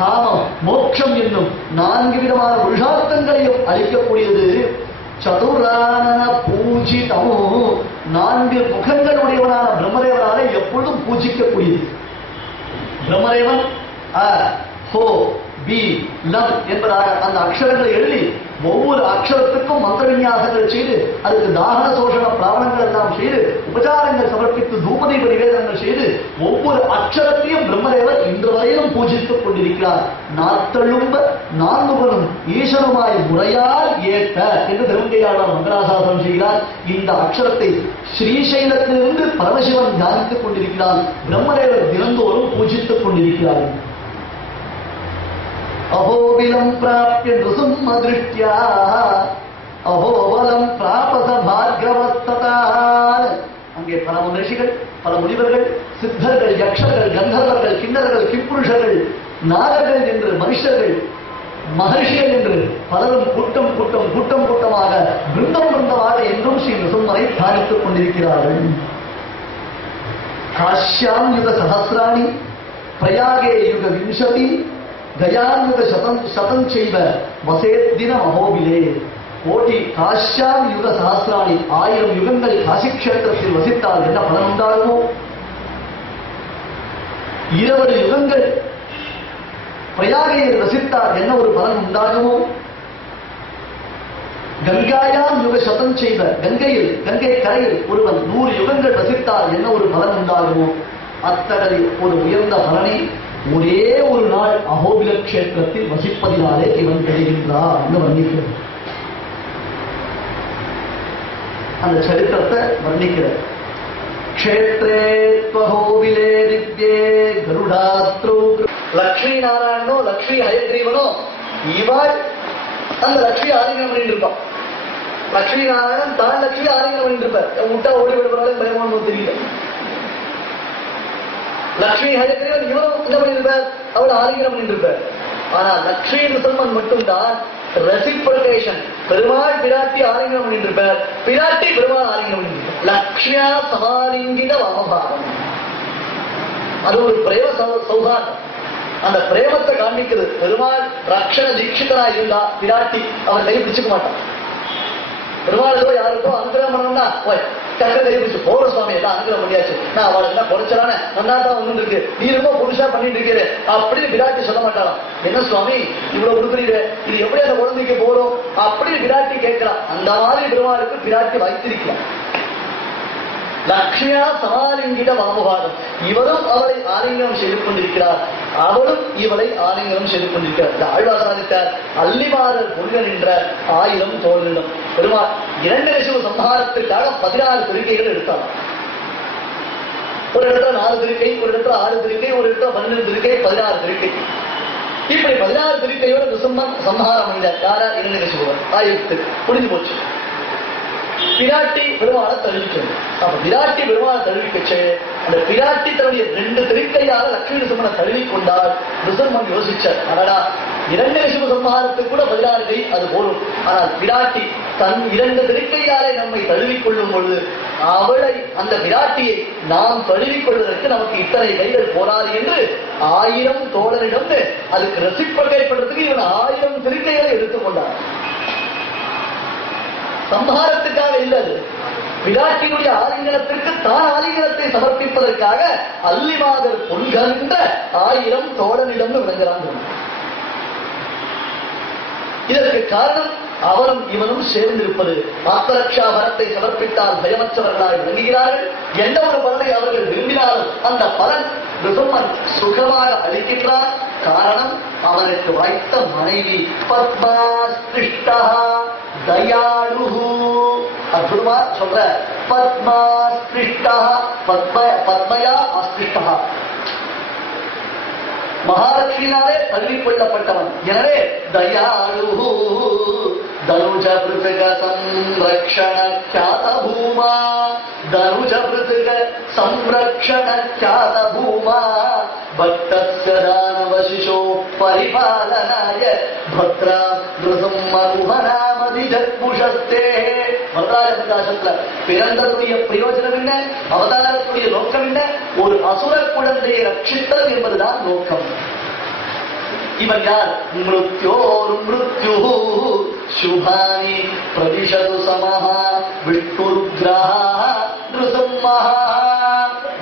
காமம், மோட்சம் என்னும் 4 விதமான புருஷார்த்தங்களையும் அளிக்கக்கூடியது. சதுரான பூஜிதமோ 4 முகங்களுடையவனான பிரம்மதேவனால எப்பொழுதும் பூஜிக்கக்கூடியது. பிரம்மதேவன் ஹோ பி லம் என்பதாக அந்த அக்ஷரங்களை எழுதி ஒவ்வொரு அக்ஷரத்துக்கும் மந்திர விநியாசங்கள் செய்து அதுக்கு தாகன சோஷண பிராவணங்கள் எல்லாம் செய்து உபச்சாரங்கள் சமர்ப்பித்து தூபதீப நிவேதனங்கள் செய்து ஒவ்வொரு அக்ஷரத்தையும் பிரம்மதேவர் இன்று வரையிலும் பூஜித்துக் கொண்டிருக்கிறார். நாத்தழும்ப நான்முகனும் ஈசனுமாய் முறையால் ஏற்ற என்று திருவங்கையாளர் மங்களாசாசனம் செய்கிறார். இந்த அக்ஷரத்தை ஸ்ரீசைலத்திலிருந்து பரமசிவன் தியானித்துக் கொண்டிருக்கிறார். பிரம்மதேவர் தினந்தோறும் பூஜித்துக் கொண்டிருக்கிறார். அஹோபிலம் பிராப்ய நிருசிம்ம திருஷ்ட்யா அஹோபலம் பிராபச பார்கவஸ்ததால். அங்கே பல மகர்ஷிகள், பல முனிவர்கள், சித்தர்கள், யக்ஷர்கள், கந்தர்வர்கள், கிண்ணறர்கள், கிம்புருஷர்கள், நாகர்கள் என்று மனுஷர்கள், மகர்ஷிகள் என்று பலரும் கூட்டம் கூட்டம் கூட்டம் கூட்டமாக பிருந்தம் பிருந்தமாக என்றும் ஸ்ரீ நிருசிம்மரை தியானித்துக் கொண்டிருக்கிறார்கள். காஷ்யாம் யுக சஹசிராணி பிரயாகே யுக விம்சதி கயாயுக சதம் செய்வ வசேத்தின மகோபிலே. கோடி காஷ்யாம் யுக சஹசிராணி 1000 யுகங்கள் காசி கஷேத்திரத்தில் வசித்தால் என்ன பலன் உண்டாகுமோ? 20 யுகங்கள் பிரயாகையில் வசித்தால் என்ன ஒரு பலன் உண்டாகுமோ? கங்காயாம் யுக சதம் செய்வ கங்கை கரையில் ஒருவன் 100 யுகங்கள் வசித்தால் என்ன ஒரு பலன் உண்டாகுமோ? அத்தகைய ஒரு உயர்ந்த பலனை ஒரே ஒரு நாள் அஹோபில கஷேத்திரத்தில் வசிப்பதினாலே இவன் கிடைக்கின்றார் என்று வர்ணிக்கிறது. அந்த சரித்திரத்தை வர்ணிக்கிறார். க்ஷேத்ரே த்வஹோபிலே திவ்யே கருடாத்ரோ. லக்ஷ்மி நாராயணனோ லக்ஷ்மி ஹயக்ரீவனோ இவாள் அந்த லக்ஷ்மி ஆலிங்கனம் பண்ணிட்டு இருப்பான். லக்ஷ்மி நாராயணன் தான் லக்ஷ்மி ஆலிங்கனம் பண்ணிட்டு இருப்பார். விட்டா ஓடி விடுவாங்க பயமான தெரியல. லக்ஷ்மி ஹயக்ரீவன் இவரும் என்ன பண்ணிருப்பார்? அவள் ஆலிங்கனம் பண்ணிருப்பார். ஆனா லக்ஷ்மி நிருசிம்மன் மட்டும்தான் ரெசிப்ரோகேஷன். பெருமாள் பிராட்டி ஆலிங்கனம் பண்ணிருப்பார், பிராட்டி பெருமாள் ஆலிங்கனம் பண்ணிருப்பார். லக்ஷ்மியா சமாலிங்கித வாமபாரம். அது ஒரு பிரேம சௌகார்டம். அந்த பிரேமத்தை காண்பிக்கிறது. பெருமாள் ரக்ஷண தீட்சிதனா இருந்தா பிராட்டி அவர் கை பிடிச்சுக்க மாட்டான். பெருமாளுக்கோ யாருக்கோ அனுகிரகம் பண்ணணும்னா டக்கு கை பிடிச்சு போற சுவாமி எல்லாம் அனுகிரகம் பண்ணியாச்சு, நான் அவளுக்கு என்ன குறைச்சலான நன்னா தான் ஒண்ணு இருக்கு, நீ ரொம்ப புதுசா பண்ணிட்டு இருக்கிற அப்படின்னு விராட்டி சொல்ல மாட்டாளாம். என்ன சுவாமி இவ்வளவு கொடுக்குறீங்க, இது எப்படி அந்த குழந்தைக்கு போறோம் அப்படின்னு விராட்டி கேட்கிறான். அந்த மாதிரி பெருமாளுக்கு விராட்டி வைத்திருக்கலாம். லக்ஷ்மியா சமாலிங்கிட வாமபாதம். இவரும் அவளை ஆலிங்கனம் செய்து கொண்டிருக்கிறார், அவளும் இவளை ஆலிங்கனம் செய்து கொண்டிருக்கிறார். ஆழ்வாசாரித்தார் அல்லிமாறர் முருகன் என்ற 1000 தோழனிடம் பெருமாள் 2 லட்சம் சம்ஹாரத்திற்காக 16 திருக்கைகள் எடுத்தார். ஒரு இடத்துல 4 திருக்கை, ஒரு இடத்துல 6 திருக்கை, ஒரு இடத்துல 12 திருக்கை, 16 திருக்கை. இப்படி 16 திருக்கையோட நிருசிம்மன் சம்ஹாரம் பண்ணினார். யாரா? 2 லட்சம் ஆயிரத்து முடிஞ்சு போச்சு. பிராட்டி பெருமாளை தழுவிக்கணும். அப்ப பிராட்டி பெருமாளை தழுவிக்கச்சு அந்த பிராட்டி தன்னுடைய 2 திருக்கையால லட்சுமி நிருசிம்மனை தழுவிக்கொண்டால் நிருசிம்மன் யோசிச்சார், அடடா 2 லட்சம் சம்ஹாரத்துக்கு கூட 16 கை அது போலும். ஆனால் பிராட்டி தன் 2 திருக்கையாலே நம்மை தழுவிக்கொள்ளும் பொழுது அவளை அந்த பிராட்டியை நாம் தழுவிக்கொள்வதற்கு நமக்கு இத்தனை கைகள் போராது என்று 1000 தோழனிடம் அதுக்கு ரெசிப்ரோகேட் பண்றதுக்கு இவன் 1000 திருக்கைகளை எடுத்துக்கொண்டார். சம்ஹாரத்துக்காக இல்லது, பிராட்டியுடைய ஆலிங்கனத்திற்கு தான் ஆலிங்கனத்தை சமர்ப்பிப்பதற்காக அல்லிமாதர் பொன்கன்ற 1000 தோழனிடம் விளங்குகிறாங்க. இதற்கு காரணம் அவரும் இவனும் சேர்ந்திருப்பது. ஆத்மரக்ஷா வரத்தை சமர்ப்பித்தால் பயமற்றவர்களாய் விளங்குகிறார்கள். எந்த ஒரு பலனை அவர்கள் விரும்பினாலும் அந்த பலன் நிருசிம்மன் சுகமாக அளிக்கின்றார். காரணம் அவனுக்கு வாய்த்த மனைவி பத்மாஸ்பிருஷ்டா தயாளு. அற்புதமா சொல்ற பத்மாஸ்பிருஷ்டா, பத்மயா அஸ்பிருஷ்டா, மகாலட்சுமியினாலே தள்ளிக்கொள்ளப்பட்டவன். எனவே தயாளு தனுஜ பிருத்திக சம்ரக்ஷண க்யாத பூமா, தனுஜ பிருத்திக சம்ரக்ஷண க்யாத பூமா, பக்தஸ்ய தானவசிஷோ பரிபாலனாய பத்ரா நிருசிம்ம குஹநாமதி ஜத்புஷஸ்தே. வரலாற்றுல பிறந்ததுடைய பிரயோஜனம் என்ன, அவதாரத்துடைய நோக்கம் என்ன? ஒரு அசுர குழந்தையை ரட்சித்தல் என்பதுதான் நோக்கம். இவன் யார்? மிருத்யோர் மிருத்யு சுபானி பிரதிஷது சமஹா விஷ்ணுருக்ரஹ நிருசம்மஹ.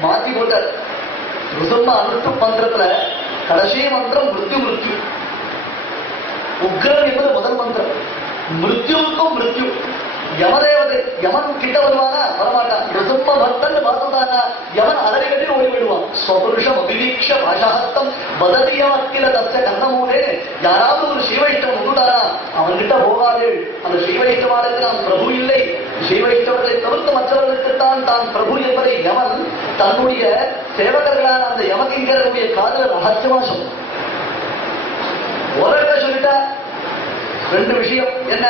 மாத்தி போட்டார். நிருசம்ம அனுஷ்டு மந்திரத்துல கடைசி மந்திரம் மிருத்யு மிருத்யு. உக்ரன் என்பது முதல் மந்திரம். மிருத்யுவுக்கும் மிருத்யு. யமதேவதை யமன் கிட்ட வருவானா? வரமாட்டான். நிருசம்ம பக்தன் பார்த்துட்டானா யமன் அலறி கட்டி ஓடி விடுவான். ஸ்வபுருஷம் அபிவீக்ஷ பாஷஹஸ்தம் வததியமக்கில தஸ்ய கர்ணமூலே. யாராவது ஒரு சீவைஷ்டம் வந்துட்டானா அவன்கிட்ட போகாதே. அந்த சீவைஷ்டவாளுக்கு நான் பிரபு இல்லை, சீவைஷ்டவர்களை தவிர்த்து மற்றவர்களுக்குத்தான் தான் பிரபு என்பதை யமன் தன்னுடைய சேவகர்களான அந்த யமகிங்கருடைய காதல ரகசியமா சொல்லும். ஒரு சொல்லிட்டா ரெண்டு விஷயம் என்ன?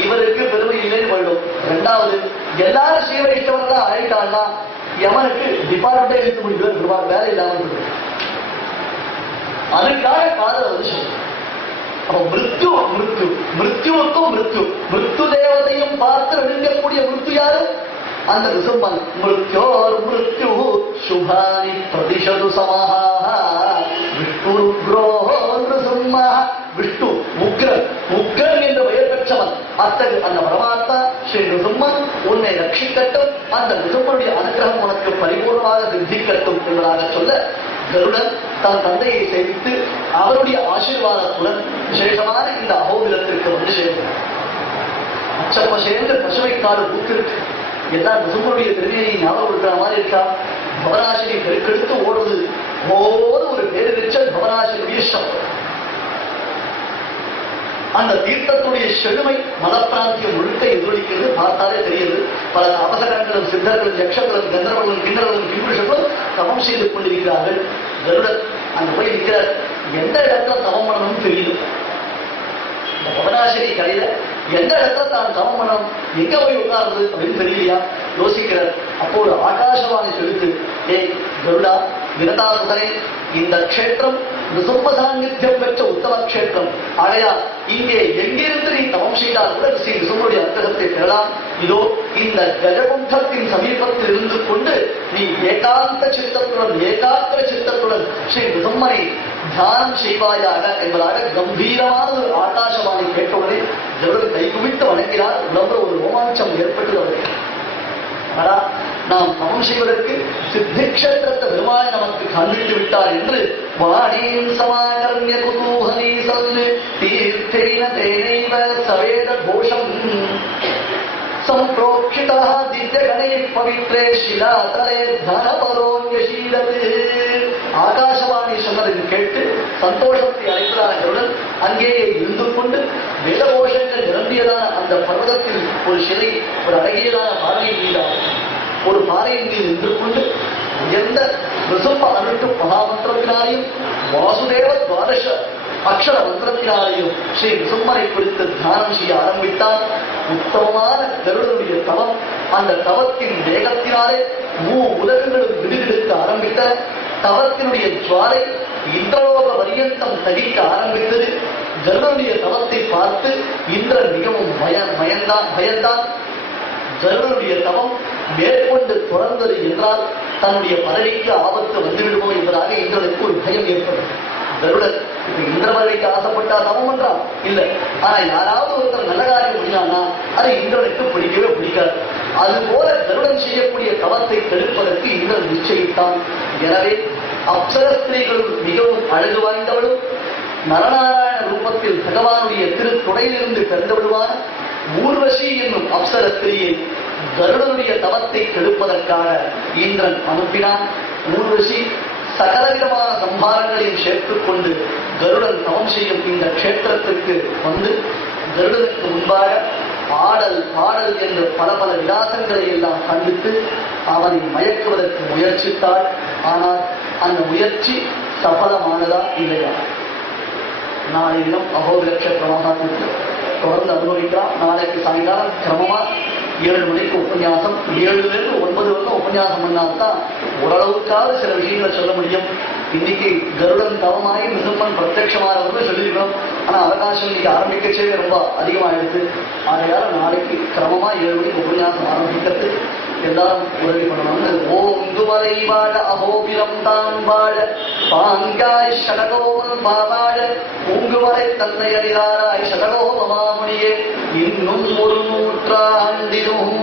இவருக்கு பெருமை இல்லைன்னு போயிடும். ரெண்டாவது, எல்லாரும் சீவைஷ்டவர்களா ஆயிட்டான்னா யமனுக்கு டிபார்ட்மெண்டே எடுத்து முடிக்கிறது, வேலை இல்லாமல் இருக்கு. அதுக்காக காதல வந்து சொல்லும். அப்ப மிருத்யு மிருத்யு மிருத்யுவுக்கும் மிருத்யு மிருத்யு தேவதையும் பார்த்து விழுங்கக்கூடிய மிருத்யு யாரு? அந்த ரிசம்பன். மிருத்யோர் மிருத்யு சுபானி பிரதிஷது சமஹா விஷ்ணுருக்ரோ நிருசம்மஹ. விஷ்ணு உக்ரன், உக்ரன் என்று பெயர் பெற்றவன். அத்தகு அந்த பரமாத்மா ஸ்ரீ நிருசம்மன் உன்னை ரட்சிக்கட்டும், அந்த நிருசம்மனுடைய அனுகிரகம் உனக்கு பரிபூர்ணமாக சித்திக்கட்டும் என்பதாக சொல்ல கருடன் தன் தந்தையை சேவித்து அவருடைய ஆசீர்வாதத்துடன் விசேஷமான இந்த அகோபிலத்திற்கு வந்து சேர்ந்தார். அச்சப்ப சேர்ந்து பசுமை காடு பூத்திருக்கு. எல்லாம் நிருசம்மனுடைய திருமையை ஞாபகம் இருக்கிற மாதிரி இருக்கா? பவனாசினி பெருக்கெடுத்து ஓடுவது போது ஒரு பேரிச்சல் பவனாசினுடைய சப்தம். அந்த தீர்த்தத்துடைய செழுமை மலப்பிராந்தியம் முழுக்க எதிரொலிக்கிறது. பார்த்தாலே தெரியுது. பல அபசகரங்களும் சித்தர்களும் யக்ஷர்களும் கந்தர்வர்களும் கிண்ணர்களும் கிம்புஷர்களும் தவம் செய்து கொண்டிருக்கிறார்கள். கருடன் அங்க போய் இருக்கிறார். எந்த இடத்துல தவம் பண்ணணும்னு தெரியுது. இந்த பவனாசினி கரையில எந்த இடத்துல தான் தவம் பண்ணணும், எங்க போய் உட்கார்ந்து அப்படின்னு தெரியலையா? யோசிக்கிறார். அப்போ ஒரு ஆகாசவாணி செலுத்து, ஏய் கருடா விரதாசுதனே, இந்த க்ஷேத்திரம் நிருசம்ம சாநித்தியம் பெற்ற உத்தம க்ஷேத்திரம். ஆகையா இங்கே எங்கிருந்து நீ தவம் செய்தால் கூட ஸ்ரீ நிருசம்மனுடைய அனுகிரகத்தை பெறலாம். இதோ இந்த கஜகுண்டத்தின் சமீபத்தில் இருந்து கொண்டு நீ ஏகாந்த சித்தத்துடன் ஏகாத்திர சித்தத்துடன் ஸ்ரீ நிருசம்மனை தியானம் செய்வாயாக என்பதாக கம்பீரமான ஒரு ஆகாசவாணி கேட்டவுடனே ஜெகன் கைகுவித்து வணங்கினார். உடம்புல ஒரு ரோமாஞ்சம் ஏற்பட்டு அவருக்கு. ஆனா நாம் தவம் செய்வதற்கு சித்திக்ஷேத்திரத்தை பெருமாள் நமக்கு காண்பித்து விட்டார் என்று வாணியும் சமாகரண்ய குதூஹலி சொல்லு தீர்த்தேன தேனைவ சவேத கோஷம் சம்பிரோக்ஷிதா திவ்யகணை பவித்ரே ஷிலாதலே தனபரோங்யசீலது. ஆகாசவாணி சொன்னதை கேட்டு சந்தோஷத்தை அடைந்தார்களுடன் அங்கேயே இருந்து கொண்டு வேதகோஷங்கள் நிரம்பியதான அந்த பர்வதத்தில் ஒரு சிலை, ஒரு அழகியதான பாறையின் மீதான ஒரு பாறையின் மீது நின்று கொண்டு உயர்ந்த நிருசம்ம அனுஷ்டு மகாமந்திரத்தினாலையும் வாசுதேவ துவாதச அக்ஷர மந்திரத்தினாலையும் ஸ்ரீ நிருசம்மனை குறித்து தியானம் செய்ய ஆரம்பித்தார். உத்தமமான கருடனுடைய தவம், அந்த தவத்தின் வேகத்தினாலே உலகங்களும் விடுவிடுக்க ஆரம்பித்த தவத்தினுடைய ஜுவாலை இந்திரலோக பரியந்தம் தகிக்க ஆரம்பித்தது. கருடனுடைய தவத்தை பார்த்து இந்திரன் மிகவும் பயந்தான். கருடனுடைய தவம் மேற்கொண்டு தொடர்ந்தது என்றால் தன்னுடைய பதவிக்கு ஆபத்து வந்துவிடுமோ என்பதாக இந்திரனுக்கு ஒரு பயம் ஏற்படும். கருடன் இப்ப இந்திர பதவிக்கு ஆசைப்பட்டா தவம் பண்றான் இல்லை. ஆனா யாராவது ஒருத்தர் நல்ல காரியம் முடிஞ்சான்னா அது இந்திரனுக்கு பிடிக்கவே பிடிக்காது. அதுபோல கருடன் செய்யக்கூடிய தவத்தை தடுப்பதற்கு இந்திரன் நிச்சயித்தான். எனவே அப்சரஸ்திரீகளும் மிகவும் அழகு வாய்ந்தவளும் நரநாராயண ரூபத்தில் பகவானுடைய திருத்தொடையிலிருந்து பிறந்து விடுவான் ஊர்வசி என்னும் அப்சரஸ்திரியை கருடனுடைய தவத்தை கெடுப்பதற்காக இந்திரன் அனுப்பினான். ஊர்வசி சகலவிதமான சம்பாரங்களையும் சேர்த்துக் கொண்டு கருடன் தவம் செய்யும் இந்த க்ஷேத்திரத்திற்கு வந்து கருடனுக்கு முன்பாக ஆடல் பாடல் என்ற பல பல விலாசங்களை எல்லாம் கண்டித்து அவனை மயக்குவதற்கு முயற்சித்தாள். ஆனால் அந்த முயற்சி சபலமானதா இல்லையா? நாளை தினம் அகோபில க்ஷேத்திரமாக தொடர்ந்து அனுபவிக்கலாம். நாளைக்கு சாயங்காலம் கிரமமா 7 மணிக்கு உபன்யாசம், 7லிருந்து 9 வரைக்கும் உபன்யாசம் பண்ணால்தான் ஓரளவுக்காவது சில விஷயங்களை சொல்ல முடியும். இன்னைக்கு கருடன் தவமாகி நிருசம்மன் பிரத்யட்சமாக சொல்லியிருக்கோம். ஆனா அவகாசம் இன்னைக்கு ஆரம்பிக்கச்சே ரொம்ப அதிகமாயிடுது. ஆகையால நாளைக்கு கிரமமா 7 மணிக்கு உபன்யாசம் ஆரம்பிக்கிறது. எல்லாரும் உதவி பண்ணுவாங்க. ஓங்குமலை வாழ அகோபிலம் தான் வாழ பாங்காய் சடகோவன் பாவாழ பூங்குமலை தன்னை அறிதாராய் சடகோபமாமுனியே இன்னும் ஒரு நூற்றாண்டிலும்